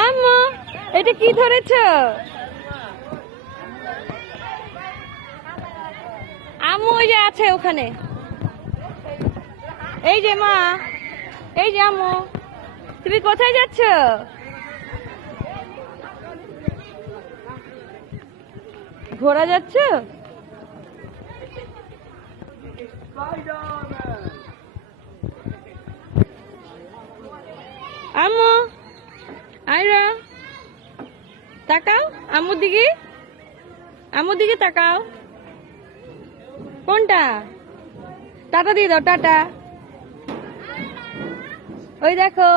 আম্মু এটা কি ধরেছ? আম্মু ওই যে আছে ওখানে। এই যে মা, এই যে আম্মু, তুমি কোথায় যাচ্ছ? ঘোরা যাচ্ছ? আম্মু আয়রা তাকাও আম্মুর দিকে, আম্মুর দিকে তাকাও। কোনটা? টাটা দিয়ে দাও, টাটা। ওই দেখো।